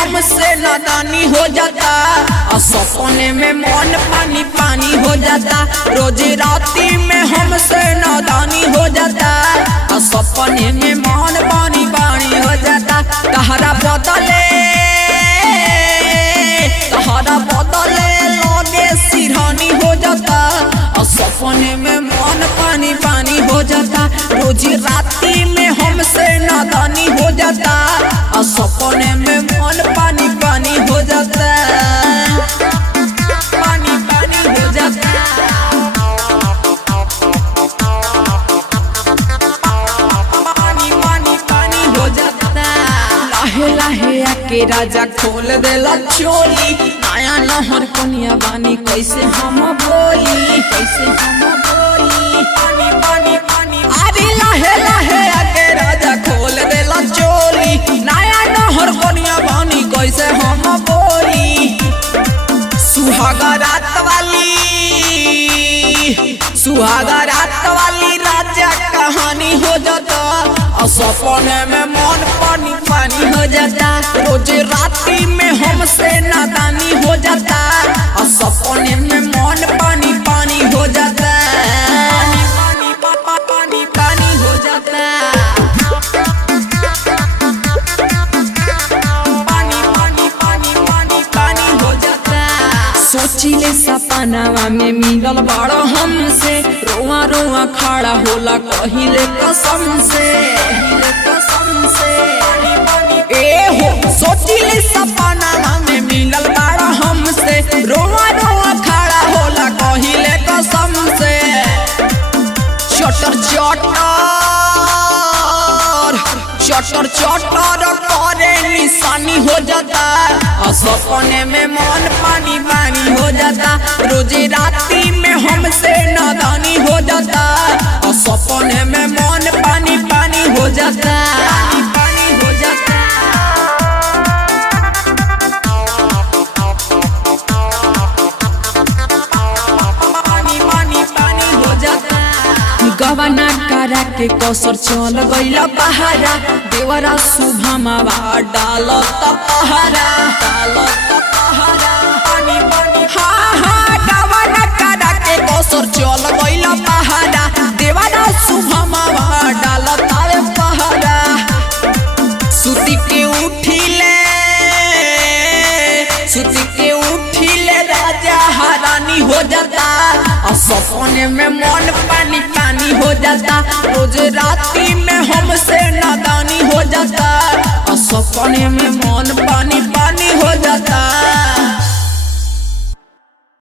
हमसे नादानी हो जाता, और सपने में मन पानी पानी हो जाता। रोज राती में हमसे नादानी हो जाता, और सपने में मन पानी पानी हो जाता। तहरा बदले लगे सिरहानी हो जाता, और सपने में मन पानी पानी हो जाता। रोज राती में हमसे नादानी हो जाता, और सपने में मन पानी पानी हो जाता, पानी पानी हो जाता, पानी पानी पानी हो जाता। लाहे लाहे आके राजा खोल देला चोली, नया नहर कनिया बानी कैसे हम बोली, कैसे हम बोली। पानी पानी पानी अरे लाहे लाहे आके राजा खोल देला चोली, नया नहर कनिया बानी कैसे हम बोली। सुहागा रात वाली राजा कहानी हो जाता, और सपने में मन पानी पानी हो जाता। रोज राती में हमसे नादानी हो जाता, और सपने में मन पानी पानी हो जाता, पानी पानी पानी हो जाता, पानी पानी पानी पानी पानी हो जाता। सोचिले सपनावा में मिलल बड़ा हमसे, रोआ रोआ खड़ा होला कहिले कसम से, कसम से। ए हो सोचिले सपनावा में मिलल बड़ा हमसे, रोआ रोआ खड़ा होला कहिले कसम से। चटर चटर करे निशानी हो जाता, और सपने में मन पानी पानी हो जाता। रोज राती में हमसे नादानी हो जाता, और सपने में मन पानी पानी हो जाता, पानी पानी हो जाता, पानी पानी पानी हो जाता। गवना करा के कौसर चल गईला बहारा, देवरा शुभमावा डालत पहरा, डालत पहरा। पानी पानी हाँ हाँ गवना करा के कौसर चल गईला बहारा, देवरा शुभमावा डालत पहरा। सुती के उठिले राजा हरानी हो जाता, और सपने में मन पानी पानी हो जाता। रोज राती में हमसे नादानी हो जाता, और सपने में मन पानी पानी हो जाता।